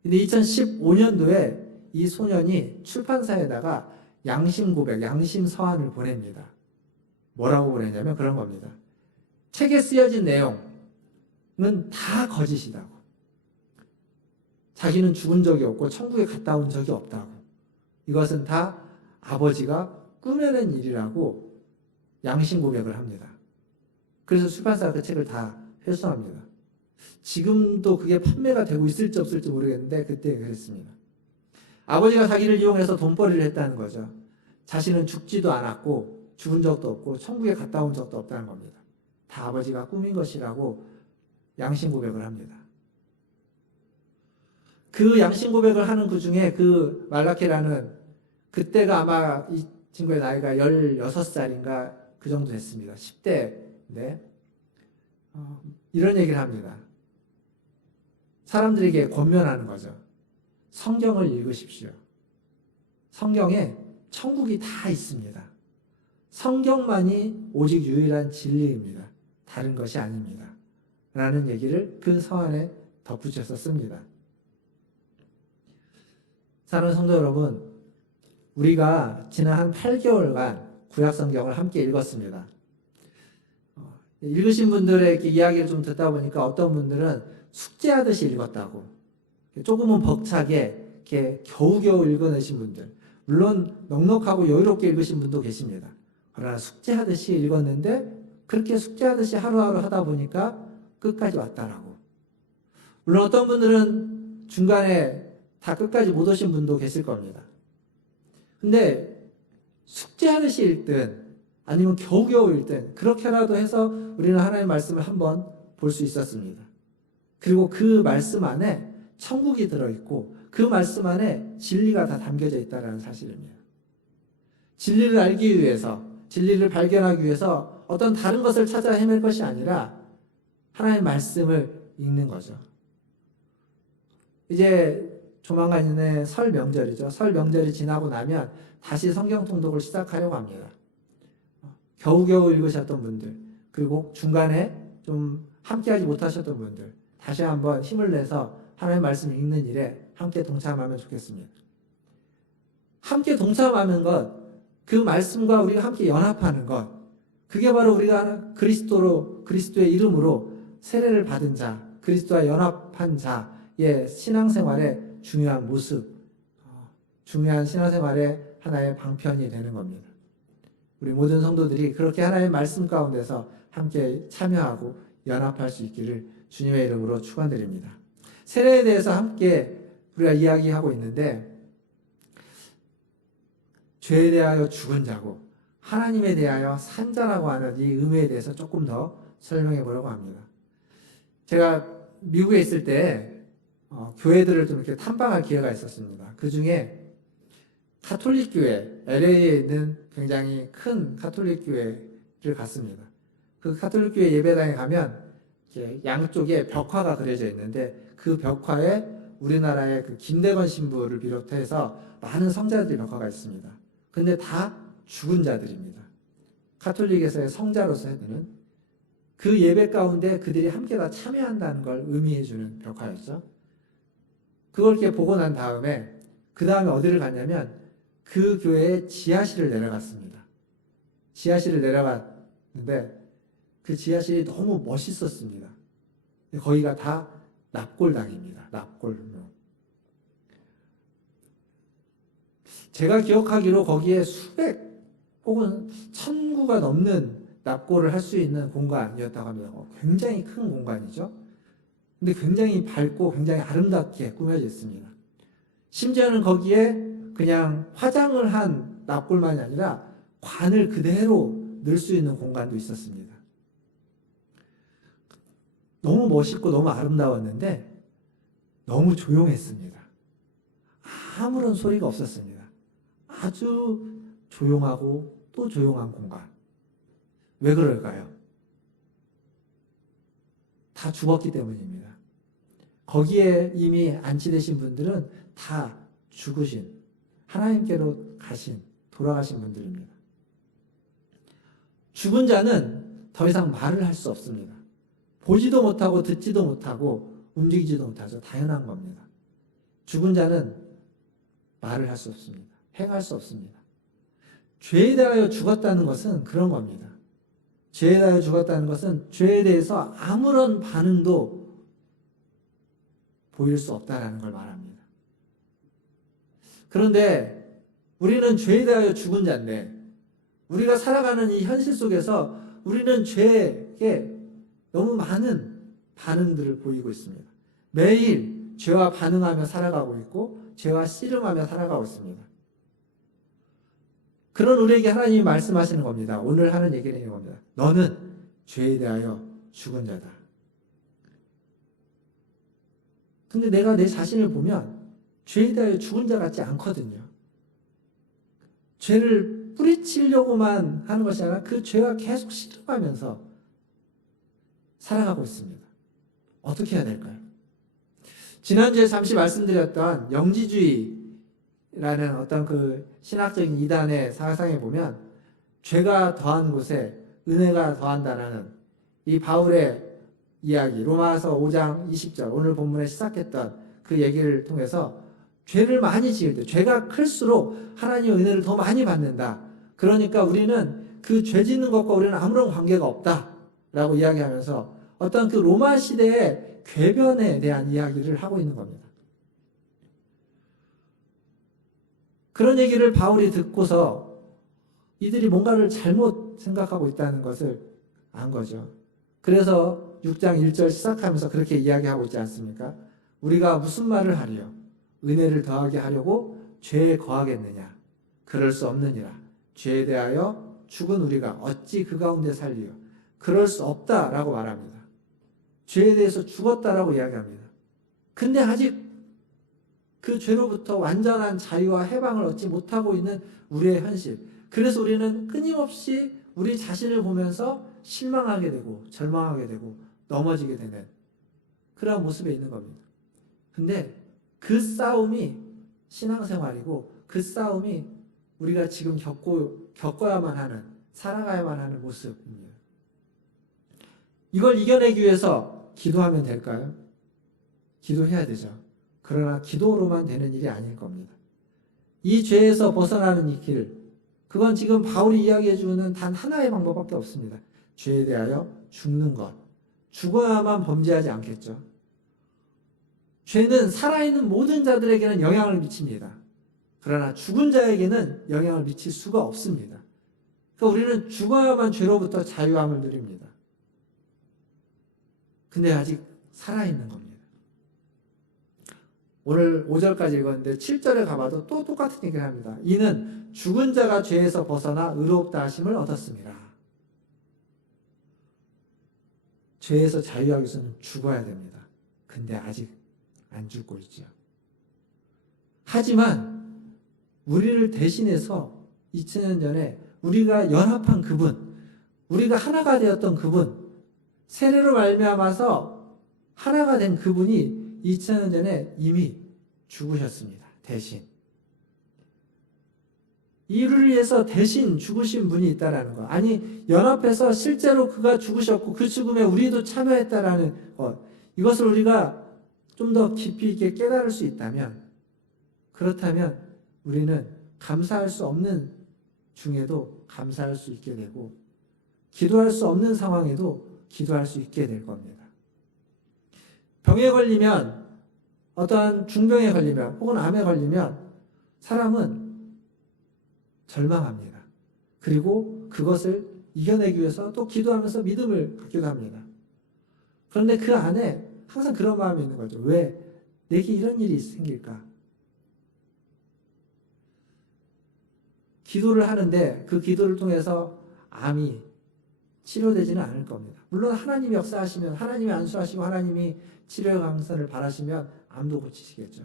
근데 2015년도에 이 소년이 출판사에다가 양심 고백, 양심 서한을 보냅니다. 뭐라고 보냈냐면 그런 겁니다. 책에 쓰여진 내용은 다 거짓이다고. 자기는 죽은 적이 없고 천국에 갔다 온 적이 없다고. 이것은 다 아버지가 꾸며낸 일이라고 양심 고백을 합니다. 그래서 출판사가 그 책을 다 회수합니다. 지금도 그게 판매가 되고 있을지 없을지 모르겠는데 그때 그랬습니다. 아버지가 자기를 이용해서 돈벌이를 했다는 거죠. 자신은 죽지도 않았고 죽은 적도 없고 천국에 갔다 온 적도 없다는 겁니다. 다 아버지가 꾸민 것이라고 양심 고백을 합니다. 그 양심 고백을 하는 그 중에 그 말라케라는 그때가 아마 이 친구의 나이가 16살인가 그 정도 됐습니다. 10대인데 이런 얘기를 합니다. 사람들에게 권면하는 거죠. 성경을 읽으십시오. 성경에 천국이 다 있습니다. 성경만이 오직 유일한 진리입니다. 다른 것이 아닙니다. 라는 얘기를 그 서한에 덧붙여서 씁니다. 사랑하는 성도 여러분, 우리가 지난 한 8개월간 구약 성경을 함께 읽었습니다. 읽으신 분들의 이렇게 이야기를 좀 듣다 보니까 어떤 분들은 숙제하듯이 읽었다고, 조금은 벅차게 이렇게 겨우겨우 읽어내신 분들, 물론 넉넉하고 여유롭게 읽으신 분도 계십니다. 그러나 숙제하듯이 읽었는데 그렇게 숙제하듯이 하루하루 하다 보니까 끝까지 왔다라고. 물론 어떤 분들은 중간에 다 끝까지 못 오신 분도 계실 겁니다. 근데 숙제하듯이 읽든 아니면 겨우겨우 읽든 그렇게라도 해서 우리는 하나님의 말씀을 한번 볼 수 있었습니다. 그리고 그 말씀 안에 천국이 들어있고 그 말씀 안에 진리가 다 담겨져 있다는 사실입니다. 진리를 알기 위해서, 진리를 발견하기 위해서 어떤 다른 것을 찾아 헤맬 것이 아니라 하나님의 말씀을 읽는 거죠. 이제 조만간 있는 설 명절이죠. 설 명절이 지나고 나면 다시 성경 통독을 시작하려고 합니다. 겨우겨우 읽으셨던 분들, 그리고 중간에 좀 함께하지 못하셨던 분들, 다시 한번 힘을 내서 하나님의 말씀 읽는 일에 함께 동참하면 좋겠습니다. 함께 동참하는 것, 그 말씀과 우리가 함께 연합하는 것, 그게 바로 우리가 그리스도의 이름으로 세례를 받은 자, 그리스도와 연합한 자의 신앙생활의 중요한 모습, 중요한 신앙생활의 하나의 방편이 되는 겁니다. 우리 모든 성도들이 그렇게 하나님의 말씀 가운데서 함께 참여하고 연합할 수 있기를 주님의 이름으로 축원드립니다. 세례에 대해서 함께 우리가 이야기하고 있는데, 죄에 대하여 죽은 자고 하나님에 대하여 산 자라고 하는 이 의미에 대해서 조금 더 설명해 보려고 합니다. 제가 미국에 있을 때 교회들을 좀 이렇게 탐방할 기회가 있었습니다. 그 중에 가톨릭 교회, LA에 있는 굉장히 큰 가톨릭 교회를 갔습니다. 그 가톨릭 교회 예배당에 가면 이렇게 양쪽에 벽화가 그려져 있는데 그 벽화에 우리나라의 그 김대건 신부를 비롯해서 많은 성자들의 벽화가 있습니다. 근데 다 죽은 자들입니다. 가톨릭에서의 성자로서 해두는 그 예배 가운데 그들이 함께 다 참여한다는 걸 의미해주는 벽화였죠. 그걸 이렇게 보고 난 다음에 그 다음에 어디를 갔냐면 그 교회의 지하실을 내려갔습니다. 지하실을 내려갔는데 그 지하실이 너무 멋있었습니다. 거기가 다 납골당입니다. 납골묘. 제가 기억하기로 거기에 수백 혹은 1000구가 넘는 납골을 할 수 있는 공간이었다고 합니다. 굉장히 큰 공간이죠. 근데 굉장히 밝고 굉장히 아름답게 꾸며져 있습니다. 심지어는 거기에 그냥 화장을 한 납골만이 아니라 관을 그대로 넣을 수 있는 공간도 있었습니다. 너무 멋있고 너무 아름다웠는데 너무 조용했습니다. 아무런 소리가 없었습니다. 아주 조용하고 또 조용한 공간. 왜 그럴까요? 다 죽었기 때문입니다. 거기에 이미 안치되신 분들은 다 죽으신, 하나님께로 가신, 돌아가신 분들입니다. 죽은 자는 더 이상 말을 할 수 없습니다. 보지도 못하고 듣지도 못하고 움직이지도 못하죠. 당연한 겁니다. 죽은 자는 말을 할 수 없습니다. 행할 수 없습니다. 죄에 대하여 죽었다는 것은 그런 겁니다. 죄에 대하여 죽었다는 것은 죄에 대해서 아무런 반응도 보일 수 없다는 걸 말합니다. 그런데 우리는 죄에 대하여 죽은 자인데 우리가 살아가는 이 현실 속에서 우리는 죄에 너무 많은 반응들을 보이고 있습니다. 매일 죄와 반응하며 살아가고 있고 죄와 씨름하며 살아가고 있습니다. 그런 우리에게 하나님이 말씀하시는 겁니다. 오늘 하는 얘기는 이겁니다. 너는 죄에 대하여 죽은 자다. 근데 내가 내 자신을 보면 죄에 대하여 죽은 자 같지 않거든요. 죄를 뿌리치려고만 하는 것이 아니라 그 죄와 계속 씨름하면서 살아가고 있습니다. 어떻게 해야 될까요? 지난주에 잠시 말씀드렸던 영지주의라는 어떤 그 신학적인 이단의 사상에 보면 죄가 더한 곳에 은혜가 더한다라는 이 바울의 이야기, 로마서 5장 20절, 오늘 본문에 시작했던 그 얘기를 통해서 죄를 많이 지을 때, 죄가 클수록 하나님의 은혜를 더 많이 받는다. 그러니까 우리는 그 죄 짓는 것과 우리는 아무런 관계가 없다라고 이야기하면서 어떤 그 로마 시대의 궤변에 대한 이야기를 하고 있는 겁니다. 그런 얘기를 바울이 듣고서 이들이 뭔가를 잘못 생각하고 있다는 것을 안 거죠. 그래서 6장 1절 시작하면서 그렇게 이야기하고 있지 않습니까? 우리가 무슨 말을 하리요? 은혜를 더하게 하려고 죄에 거하겠느냐? 그럴 수 없느니라. 죄에 대하여 죽은 우리가 어찌 그 가운데 살리요? 그럴 수 없다라고 말합니다. 죄에 대해서 죽었다라고 이야기합니다. 근데 아직 그 죄로부터 완전한 자유와 해방을 얻지 못하고 있는 우리의 현실. 그래서 우리는 끊임없이 우리 자신을 보면서 실망하게 되고 절망하게 되고 넘어지게 되는 그런 모습에 있는 겁니다. 근데 그 싸움이 신앙생활이고 그 싸움이 우리가 지금 겪어야만 하는, 살아가야만 하는 모습입니다. 이걸 이겨내기 위해서 기도하면 될까요? 기도해야 되죠. 그러나 기도로만 되는 일이 아닐 겁니다. 이 죄에서 벗어나는 이 길, 그건 지금 바울이 이야기해주는 단 하나의 방법밖에 없습니다. 죄에 대하여 죽는 것. 죽어야만 범죄하지 않겠죠. 죄는 살아있는 모든 자들에게는 영향을 미칩니다. 그러나 죽은 자에게는 영향을 미칠 수가 없습니다. 그러니까 우리는 죽어야만 죄로부터 자유함을 누립니다. 근데 아직 살아있는 겁니다. 오늘 5절까지 읽었는데 7절에 가봐도 또 똑같은 얘기를 합니다. 이는 죽은 자가 죄에서 벗어나 의롭다 하심을 얻었습니다. 죄에서 자유하기 위해서는 죽어야 됩니다. 근데 아직 안 죽고 있죠. 하지만 우리를 대신해서 2000년 전에 우리가 연합한 그분, 우리가 하나가 되었던 그분, 세례로 말미암아서 하나가 된 그분이 2000년 전에 이미 죽으셨습니다. 대신. 이를 위해서 대신 죽으신 분이 있다라는 것. 아니, 연합해서 실제로 그가 죽으셨고 그 죽음에 우리도 참여했다라는 것. 이것을 우리가 좀 더 깊이 있게 깨달을 수 있다면, 그렇다면 우리는 감사할 수 없는 중에도 감사할 수 있게 되고, 기도할 수 없는 상황에도 기도할 수 있게 될 겁니다. 병에 걸리면, 어떠한 중병에 걸리면, 혹은 암에 걸리면 사람은 절망합니다. 그리고 그것을 이겨내기 위해서 또 기도하면서 믿음을 갖기도 합니다. 그런데 그 안에 항상 그런 마음이 있는 거죠. 왜 내게 이런 일이 생길까? 기도를 하는데 그 기도를 통해서 암이 치료되지는 않을 겁니다. 물론 하나님이 역사하시면, 하나님이 안수하시고 하나님이 치료의 강선을 바라시면 암도 고치시겠죠.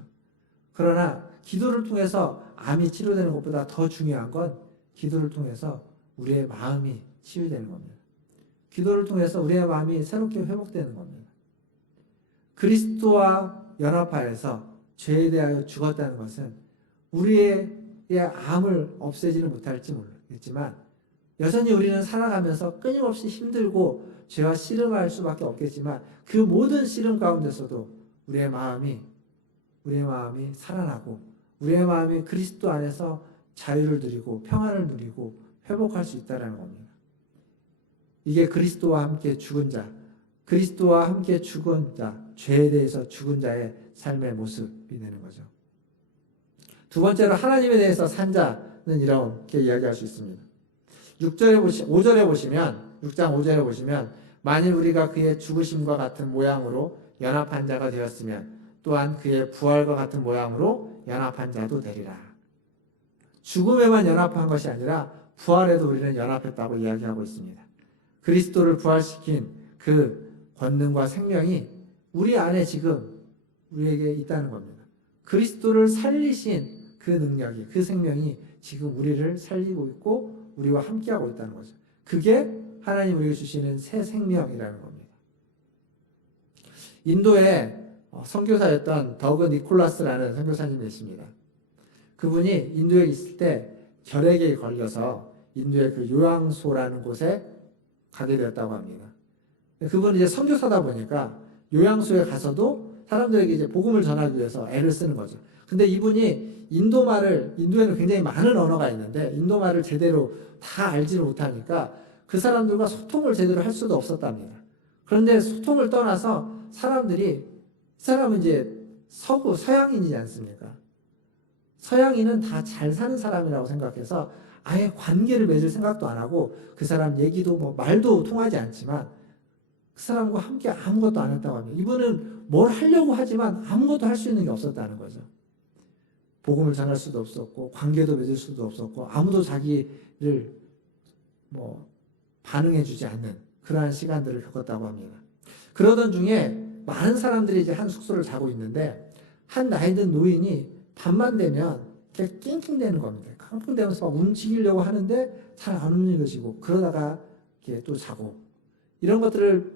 그러나 기도를 통해서 암이 치료되는 것보다 더 중요한 건 기도를 통해서 우리의 마음이 치유되는 겁니다. 기도를 통해서 우리의 마음이 새롭게 회복되는 겁니다. 그리스도와 연합하여서 죄에 대하여 죽었다는 것은 우리의 암을 없애지는 못할지 모르겠지만 여전히 우리는 살아가면서 끊임없이 힘들고 죄와 씨름할 수밖에 없겠지만 그 모든 씨름 가운데서도 우리의 마음이 살아나고 우리의 마음이 그리스도 안에서 자유를 누리고 평안을 누리고 회복할 수 있다는 겁니다. 이게 그리스도와 함께 죽은 자, 그리스도와 함께 죽은 자, 죄에 대해서 죽은 자의 삶의 모습이 되는 거죠. 두 번째로 하나님에 대해서 산 자는 이렇게 이야기할 수 있습니다. 5절에 보시면, 6장 5절에 보시면, 만일 우리가 그의 죽으심과 같은 모양으로 연합한 자가 되었으면 또한 그의 부활과 같은 모양으로 연합한 자도 되리라. 죽음에만 연합한 것이 아니라 부활에도 우리는 연합했다고 이야기하고 있습니다. 그리스도를 부활시킨 그 권능과 생명이 우리 안에 지금 우리에게 있다는 겁니다. 그리스도를 살리신 그 능력이, 그 생명이 지금 우리를 살리고 있고 우리와 함께하고 있다는 거죠. 그게 하나님 우리에게 주시는 새 생명이라는 겁니다. 인도에 선교사였던 더그 니콜라스라는 선교사님이 계십니다. 그분이 인도에 있을 때 결핵에 걸려서 인도의 그 요양소라는 곳에 가게 되었다고 합니다. 그분은 이제 선교사다 보니까 요양소에 가서도 사람들에게 이제 복음을 전하기 위해서 애를 쓰는 거죠. 근데 이분이 인도에는 굉장히 많은 언어가 있는데 인도말을 제대로 다 알지를 못하니까 그 사람들과 소통을 제대로 할 수도 없었답니다. 그런데 소통을 떠나서 사람은 이제 서양인이지 않습니까? 서양인은 다 잘 사는 사람이라고 생각해서 아예 관계를 맺을 생각도 안 하고 그 사람 얘기도 말도 통하지 않지만 그 사람과 함께 아무것도 안 했다고 합니다. 이분은 뭘 하려고 하지만 아무것도 할 수 있는 게 없었다는 거죠. 복음을 전할 수도 없었고 관계도 맺을 수도 없었고 아무도 자기를 반응해 주지 않는 그러한 시간들을 겪었다고 합니다. 그러던 중에 많은 사람들이 이제 한 숙소를 자고 있는데 한 나이 든 노인이 밤만 되면 이렇게 낑낑대는 겁니다. 낑낑대면서 막 움직이려고 하는데 잘 안 움직여지고 그러다가 이렇게 또 자고 이런 것들을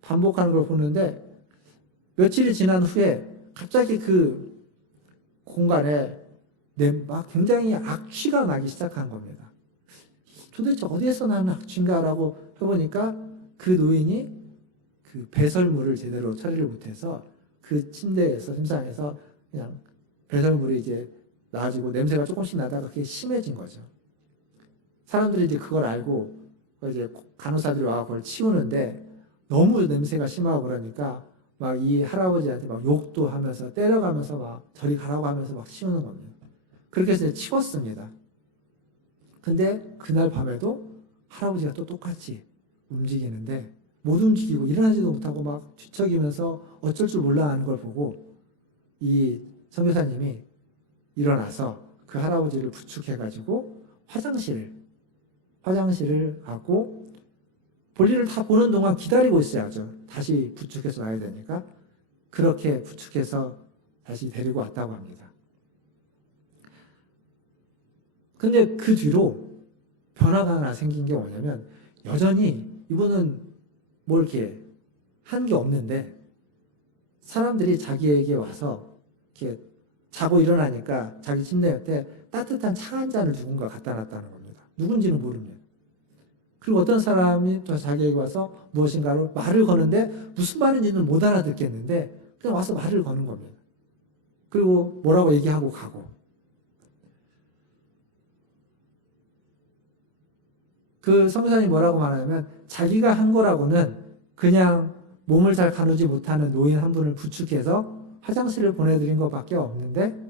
반복하는 걸 보는데 며칠이 지난 후에 갑자기 그 공간에 막 굉장히 악취가 나기 시작한 겁니다. 도대체 어디에서 나는 악취인가라고 해보니까 그 노인이 그 배설물을 제대로 처리를 못해서 그 침대에서 침상에서 그냥 배설물이 이제 나가지고 냄새가 조금씩 나다가 그게 심해진 거죠. 사람들이 이제 그걸 알고 이제 간호사들이 와서 그걸 치우는데 너무 냄새가 심하고 그러니까 막 이 할아버지한테 막 욕도 하면서 때려가면서 막 저리 가라고 하면서 막 치우는 겁니다. 그렇게 해서 치웠습니다. 근데 그날 밤에도 할아버지가 또 똑같이 움직이는데 못 움직이고 일어나지도 못하고 막 뒤척이면서 어쩔 줄 몰라 하는 걸 보고 이 선교사님이 일어나서 그 할아버지를 부축해가지고 화장실을 가고 볼일을 다 보는 동안 기다리고 있어야죠. 다시 부축해서 와야 되니까 그렇게 부축해서 다시 데리고 왔다고 합니다. 근데 그 뒤로 변화가 하나 생긴 게 뭐냐면 여전히 이분은 뭐 이렇게 한 게 없는데 사람들이 자기에게 와서 이렇게 자고 일어나니까 자기 침대 옆에 따뜻한 차 한 잔을 누군가 갖다 놨다는 겁니다. 누군지는 모릅니다. 그리고 어떤 사람이 또 자기에게 와서 무엇인가로 말을 거는데 무슨 말인지는 못 알아듣겠는데 그냥 와서 말을 거는 겁니다. 그리고 뭐라고 얘기하고 가고. 그 선교사님이 뭐라고 말하냐면 자기가 한 거라고는 그냥 몸을 잘 가누지 못하는 노인 한 분을 부축해서 화장실을 보내드린 것밖에 없는데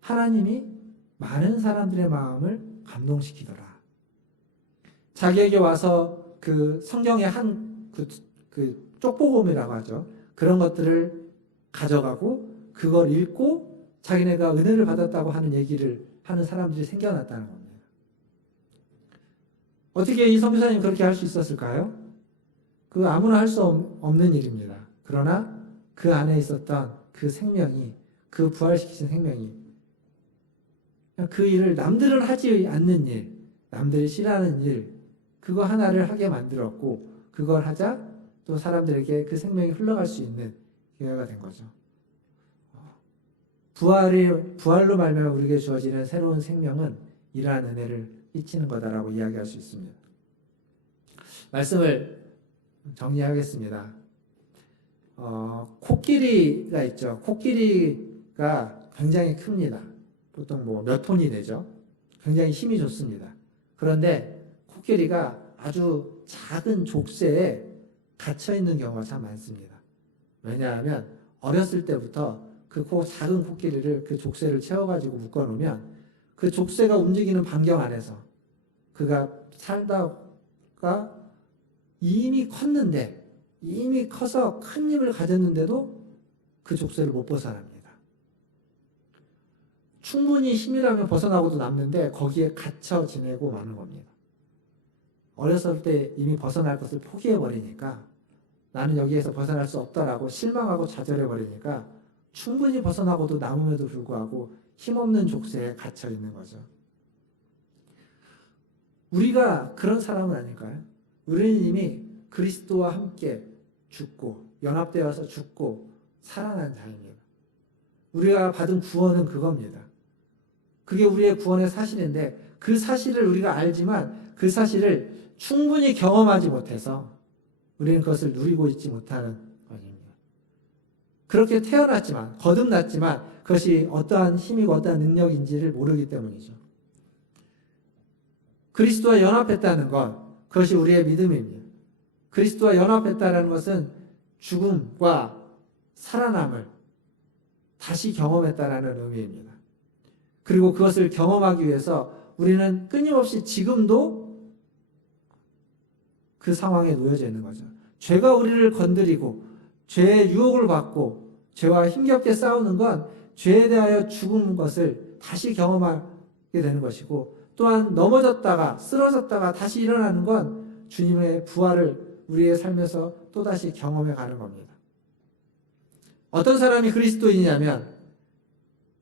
하나님이 많은 사람들의 마음을 감동시키더라. 자기에게 와서 그 성경의 그 쪽복음이라고 하죠. 그런 것들을 가져가고 그걸 읽고 자기네가 은혜를 받았다고 하는 얘기를 하는 사람들이 생겨났다는 겁니다. 어떻게 이 선교사님 그렇게 할 수 있었을까요? 그 아무나 할 수 없는 일입니다. 그러나 그 안에 있었던 그 생명이, 그 부활시키신 생명이 그 일을 남들은 하지 않는 일, 남들이 싫어하는 일, 그거 하나를 하게 만들었고 그걸 하자 또 사람들에게 그 생명이 흘러갈 수 있는 기회가 된 거죠. 부활로 말미암아 우리에게 주어지는 새로운 생명은 이러한 은혜를 끼치는 거다라고 이야기할 수 있습니다. 말씀을 정리하겠습니다. 코끼리가 있죠. 코끼리가 굉장히 큽니다. 보통 뭐 몇 톤이 되죠. 굉장히 힘이 좋습니다. 그런데 코끼리가 아주 작은 족쇄에 갇혀 있는 경우가 참 많습니다. 왜냐하면 어렸을 때부터 그 작은 코끼리를 그 족쇄를 채워가지고 묶어놓으면 그 족쇄가 움직이는 반경 안에서 그가 살다가 이미 컸는데 이미 커서 큰 힘을 가졌는데도 그 족쇄를 못 벗어납니다. 충분히 힘이라면 벗어나고도 남는데 거기에 갇혀 지내고 마는 겁니다. 어렸을 때 이미 벗어날 것을 포기해버리니까 나는 여기에서 벗어날 수 없다라고 실망하고 좌절해버리니까 충분히 벗어나고도 남음에도 불구하고 힘없는 족쇄에 갇혀 있는 거죠. 우리가 그런 사람은 아닐까요? 우리는 이미 그리스도와 함께 죽고 연합되어서 죽고 살아난 자입니다. 우리가 받은 구원은 그겁니다. 그게 우리의 구원의 사실인데 그 사실을 우리가 알지만 그 사실을 충분히 경험하지 못해서 우리는 그것을 누리고 있지 못하는 것입니다. 그렇게 태어났지만 거듭났지만 그것이 어떠한 힘이고 어떠한 능력인지를 모르기 때문이죠. 그리스도와 연합했다는 것, 그것이 우리의 믿음입니다. 그리스도와 연합했다는 것은 죽음과 살아남을 다시 경험했다는 의미입니다. 그리고 그것을 경험하기 위해서 우리는 끊임없이 지금도 그 상황에 놓여져 있는 거죠. 죄가 우리를 건드리고 죄의 유혹을 받고 죄와 힘겹게 싸우는 건 죄에 대하여 죽은 것을 다시 경험하게 되는 것이고 또한 넘어졌다가 쓰러졌다가 다시 일어나는 건 주님의 부활을 우리의 삶에서 또다시 경험해 가는 겁니다. 어떤 사람이 그리스도인이냐면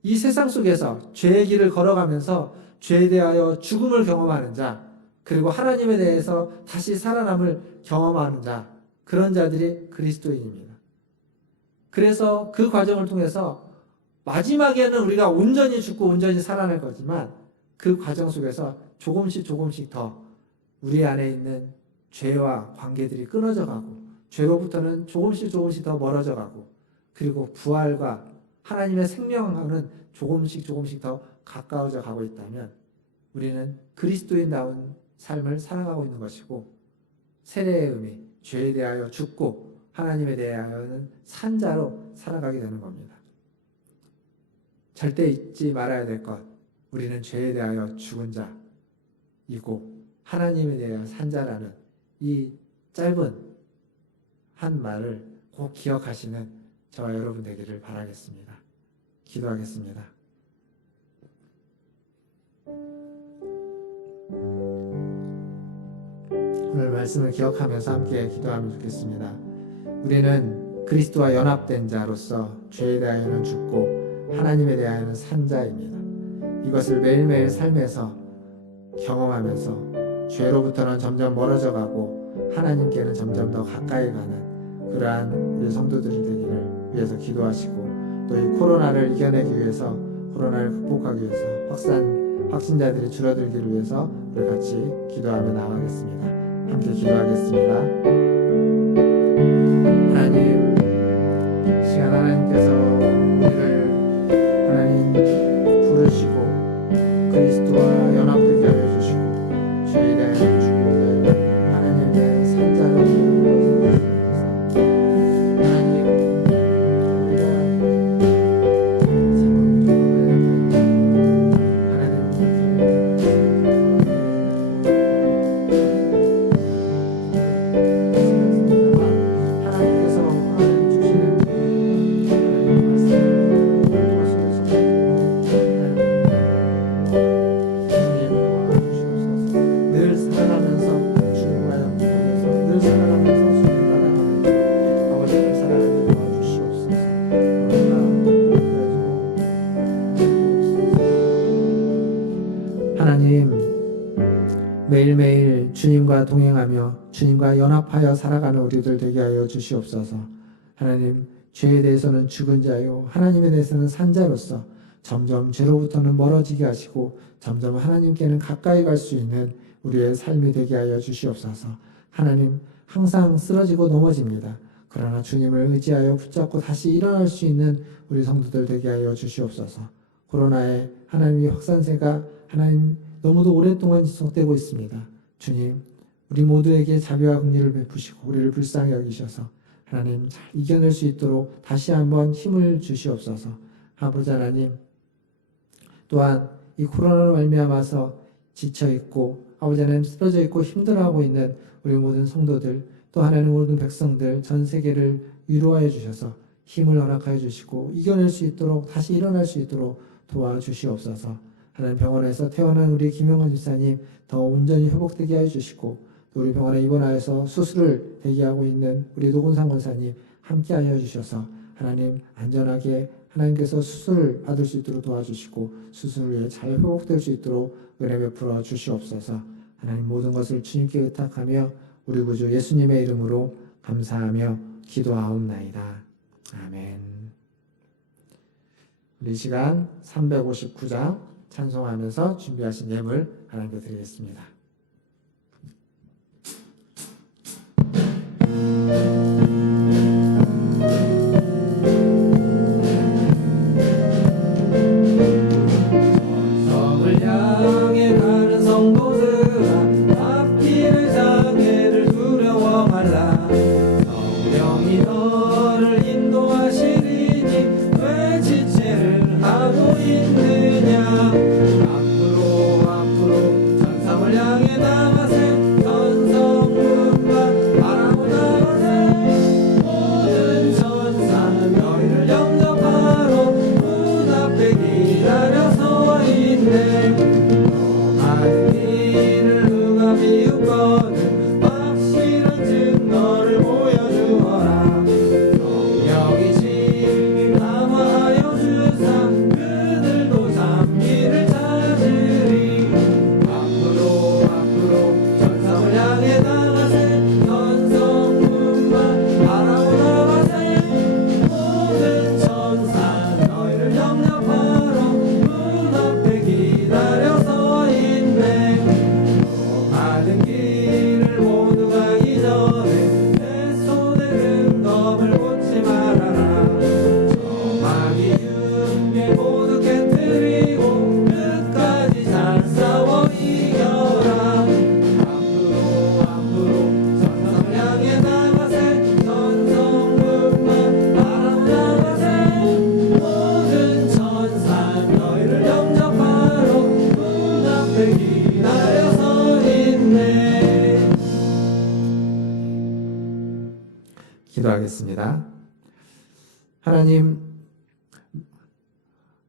이 세상 속에서 죄의 길을 걸어가면서 죄에 대하여 죽음을 경험하는 자, 그리고 하나님에 대해서 다시 살아남을 경험하는 자, 그런 자들이 그리스도인입니다. 그래서 그 과정을 통해서 마지막에는 우리가 온전히 죽고 온전히 살아날 거지만 그 과정 속에서 조금씩 더 우리 안에 있는 죄와 관계들이 끊어져 가고 죄로부터는 조금씩 더 멀어져 가고 그리고 부활과 하나님의 생명과는 조금씩 더 가까워져 가고 있다면 우리는 그리스도인다운 삶을 살아가고 있는 것이고 세례의 의미, 죄에 대하여 죽고 하나님에 대하여는 산 자로 살아가게 되는 겁니다. 절대 잊지 말아야 될 것, 우리는 죄에 대하여 죽은 자이고 하나님에 대하여 산 자라는 이 짧은 한 말을 꼭 기억하시는 저와 여러분 되기를 바라겠습니다. 기도하겠습니다. 오늘 말씀을 기억하면서 함께 기도하면 좋겠습니다. 우리는 그리스도와 연합된 자로서 죄에 대하여는 죽고 하나님에 대하여는 산 자입니다. 이것을 매일매일 삶에서 경험하면서 죄로부터는 점점 멀어져 가고 하나님께는 점점 더 가까이 가는 그러한 우리 성도들이 되기를 위해서 기도하시고, 또 이 코로나를 이겨내기 위해서, 코로나를 극복하기 위해서, 확진자들이 줄어들기를 위해서 우리 같이 기도하며 나가겠습니다. 함께 기도하겠습니다. 하나님, 시간 하나님께서 우리를 하나님 부르시고 그리스도와 연합되게 하여 주시고 주의 대하여 주고 하나님의 대한 산자로 불러주셔서 하나님, 우리가 하나님께서 하나님 주시는 늘 살아가면서 주님과 연합해서 늘 살아가면서 주님 따라가면서 아버지를 살아가게 도와주시옵소서. 하나님, 매일매일 주님과 동행하며 주님과 연합하여 살아가는 우리들 되게 하여 주시옵소서. 하나님, 죄에 대해서는 죽은 자요 하나님에 대해서는 산 자로서 점점 죄로부터는 멀어지게 하시고 점점 하나님께는 가까이 갈 수 있는 우리의 삶이 되게 하여 주시옵소서. 하나님, 항상 쓰러지고 넘어집니다. 그러나 주님을 의지하여 붙잡고 다시 일어날 수 있는 우리 성도들 되게 하여 주시옵소서. 코로나의 하나님의 확산세가 하나님 너무도 오랫동안 지속되고 있습니다. 주님, 우리 모두에게 자비와 긍휼을 베푸시고 우리를 불쌍히 여기셔서 하나님 잘 이겨낼 수 있도록 다시 한번 힘을 주시옵소서. 아버지 하나님, 또한 이 코로나로 말미암아서 지쳐있고 아버지 하나님 쓰러져 있고 힘들어하고 있는 우리 모든 성도들, 또 하나님 모든 백성들 전 세계를 위로하여 주셔서 힘을 허락하여 주시고 이겨낼 수 있도록 다시 일어날 수 있도록 도와주시옵소서. 하나님, 병원에서 퇴원한 우리 김영건 집사님 더 온전히 회복되게 하여 주시고, 또 우리 병원에 입원하여서 수술을 대기하고 있는 우리 노곤상 권사님 함께 하여 주셔서 하나님 안전하게 하나님께서 수술을 받을 수 있도록 도와주시고 수술 후에 잘 회복될 수 있도록 은혜 베풀어 주시옵소서. 하나님, 모든 것을 주님께 의탁하며 우리 구주 예수님의 이름으로 감사하며 기도하옵나이다. 아멘. 우리 시간 359장 찬송하면서 준비하신 예물 하나님께 드리겠습니다. 성을 향해 가는 성도들아, 앞길의 장애를 두려워 말라. 성령이 너를 인도하시리니 왜 지체를 하고 있느냐. 앞으로 천상을 향해 나가세. 천성문과 바라고 나가세. 모든 천사는 너희를 영접하러 문 앞에 기다려서 있네. 많은 길을 누가 비웃거든 확실한 증거를 보여주어라. 성령이 진리 강화하여 주사 그들도 참기를 찾으리. 앞으로 천상을 향해 나가세. 천성문만 바라고 나가세. 모든 천사 너희를 영접하러 문 앞에 기다려서 있네. 많은 길을 모두 가기 전에 내 손에 든 검을 꽂지 말아라. 저 마귀 윤계 모두 깨뜨리고 끝까지 잘 싸워 이겨라. 앞으로 천상을 향해 나가세. 천성문만 바라고 나가세. 모든 천사 너희를 영접하러 문 앞에 기다려서 있네. 기도하겠습니다. 하나님,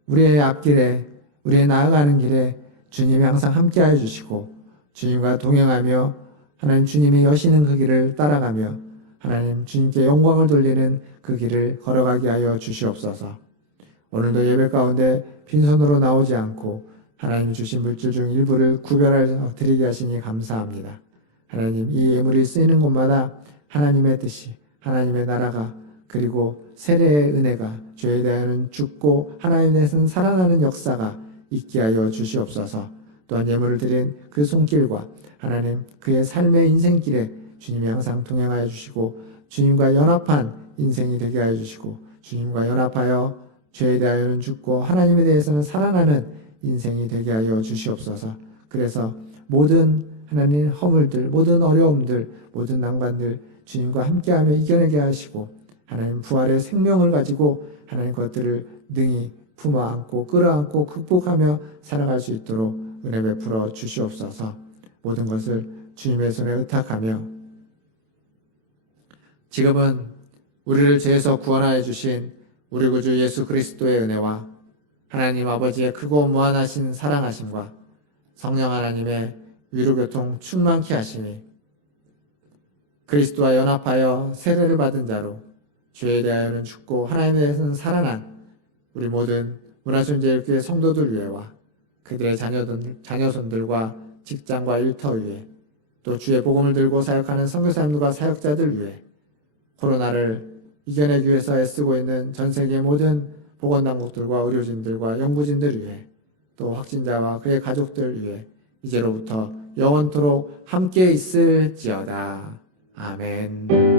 우리의 앞길에, 우리의 나아가는 길에 주님이 항상 함께하여 주시고 주님과 동행하며 하나님 주님이 여시는 그 길을 따라가며 하나님 주님께 영광을 돌리는 그 길을 걸어가게 하여 주시옵소서. 오늘도 예배 가운데 빈손으로 나오지 않고 하나님 주신 물질 중 일부를 구별하여 드리게 하시니 감사합니다. 하나님, 이 예물이 쓰이는 곳마다 하나님의 뜻이, 하나님의 나라가 그리고 세례의 은혜가 죄에 대하여는 죽고 하나님에 대해서는 살아나는 역사가 있게 하여 주시옵소서. 또한 예물을 드린 그 손길과 하나님 그의 삶의 인생길에 주님이 항상 동행하여 주시고 주님과 연합한 인생이 되게 하여 주시고 주님과 연합하여 죄에 대하여는 죽고 하나님에 대해서는 살아나는 인생이 되게 하여 주시옵소서. 그래서 모든 하나님 허물들, 모든 어려움들, 모든 난관들 주님과 함께하며 이겨내게 하시고 하나님 부활의 생명을 가지고 하나님 것들을 능히 품어 안고 끌어안고 극복하며 살아갈 수 있도록 은혜 베풀어 주시옵소서. 모든 것을 주님의 손에 의탁하며 지금은 우리를 죄에서 구원하여 주신 우리 구주 예수 그리스도의 은혜와 하나님 아버지의 크고 무한하신 사랑하심과 성령 하나님의 위로교통 충만케 하시니 그리스도와 연합하여 세례를 받은 자로 죄에 대하여는 죽고 하나님에 대해서는 살아난 우리 모든 문화순제일교회 성도들 위해와 그들의 자녀손들과 직장과 일터 위에 또 주의 복음을 들고 사역하는 선교사님들과 사역자들 위해 코로나를 이겨내기 위해서 애쓰고 있는 전 세계 모든 보건당국들과 의료진들과 연구진들 위해 또 확진자와 그의 가족들 위해 이제로부터 영원토록 함께 있을지어다. 아멘.